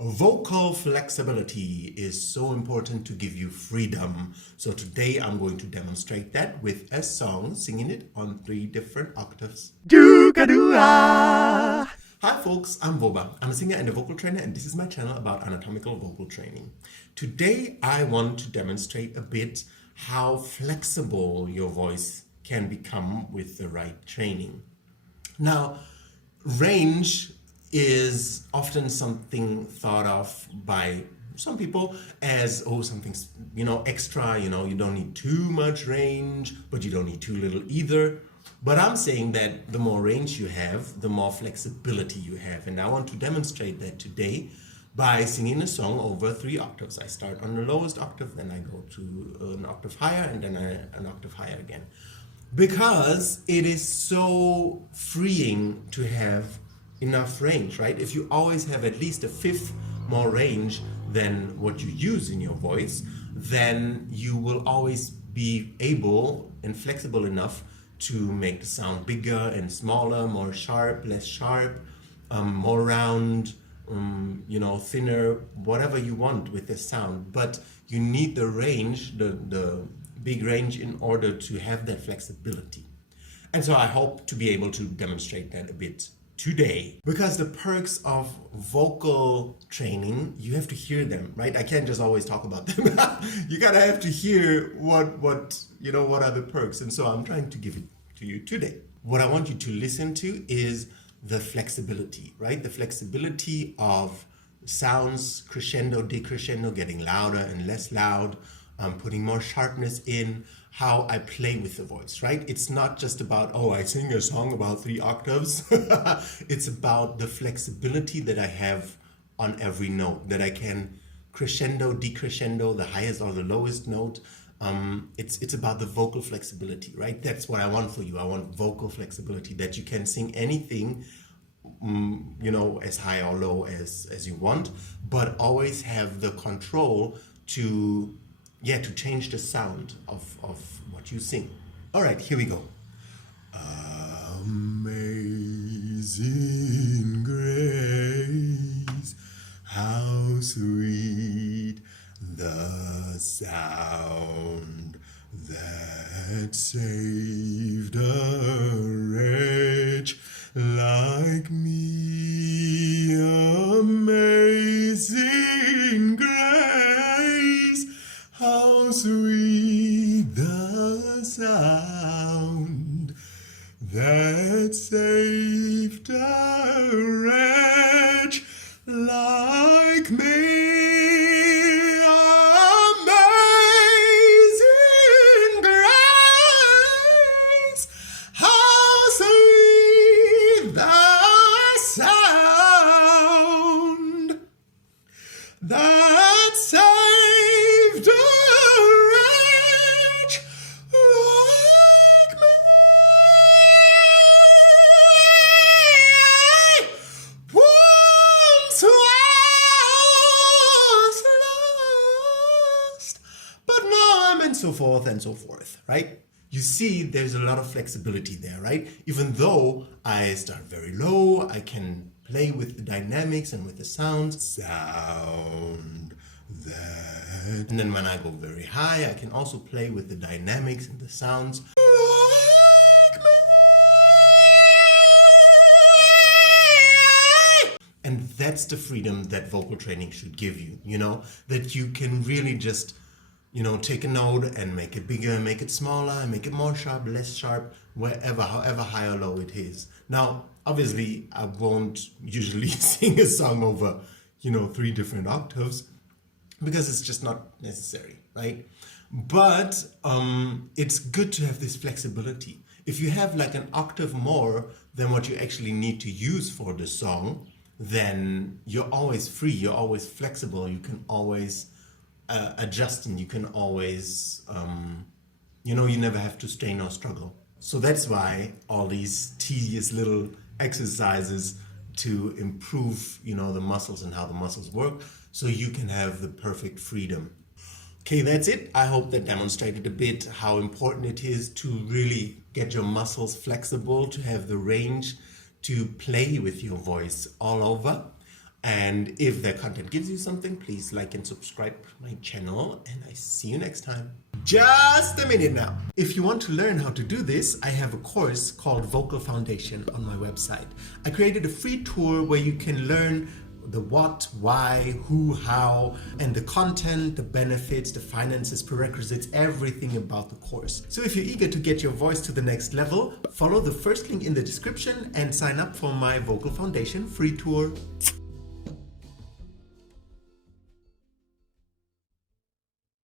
Vocal flexibility is so important to give you freedom. So today I'm going to demonstrate that with a song, singing it on 3 different octaves. Doo-ga-doo-ah. Hi folks, I'm Voba. I'm a singer and a vocal trainer, and this is my channel about anatomical vocal training. Today I want to demonstrate a bit how flexible your voice can become with the right training. Now, range is often something thought of by some people as, oh, something's, extra, you don't need too much range, but you don't need too little either. But I'm saying that the more range you have, the more flexibility you have. And I want to demonstrate that today by singing a song over 3 octaves. I start on the lowest octave, then I go to an octave higher, and then an octave higher again. Because it is so freeing to have enough range, right? If you always have at least a fifth more range than what you use in your voice, then you will always be able and flexible enough to make the sound bigger and smaller, more sharp, less sharp, more round, thinner, whatever you want with the sound. But you need the range, the big range, in order to have that flexibility. And so I hope to be able to demonstrate that a bit today. Because the perks of vocal training, you have to hear them, right? I can't just always talk about them. You gotta have to hear what are the perks. And so I'm trying to give it to you today. What I want you to listen to is the flexibility, right? The flexibility of sounds, crescendo, decrescendo, getting louder and less loud, putting more sharpness in, how I play with the voice, right? It's not just about, oh, I sing a song about 3 octaves. It's about the flexibility that I have on every note, that I can crescendo, decrescendo, the highest or the lowest note. It's about the vocal flexibility, right? That's what I want for you. I want vocal flexibility, that you can sing anything, as high or low as you want, but always have the control to change the sound of what you sing. All right, here we go. Amazing grace, how sweet the sound that saved a wretch like me. Amazing grace, how sweet the sound that saved a wretch like me. Amazing grace, how sweet the sound that saved a wretch like me. Once was lost, but now I'm, and so forth and so forth, right? You see, there's a lot of flexibility there, right? Even though I start very low, I can play with the dynamics and with the sounds. Sound that. And then when I go very high, I can also play with the dynamics and the sounds. Like me. And that's the freedom that vocal training should give you, that you can really just take a note and make it bigger, make it smaller, make it more sharp, less sharp, however high or low it is. Now, obviously, I won't usually sing a song over, 3 different octaves, because it's just not necessary, right? But it's good to have this flexibility. If you have like an octave more than what you actually need to use for the song, then you're always free, you're always flexible, you can always adjust, and you can always, you never have to strain or struggle. So that's why all these tedious little exercises to improve, the muscles and how the muscles work, so you can have the perfect freedom. Okay, that's it. I hope that demonstrated a bit how important it is to really get your muscles flexible, to have the range to play with your voice all over. And if the content gives you something, please like and subscribe my channel, and I see you next time. Just a minute now. If you want to learn how to do this, I have a course called Vocal Foundation on my website. I created a free tour where you can learn the what, why, who, how, and the content, the benefits, the finances, prerequisites, everything about the course. So if you're eager to get your voice to the next level, follow the first link in the description and sign up for my Vocal Foundation free tour.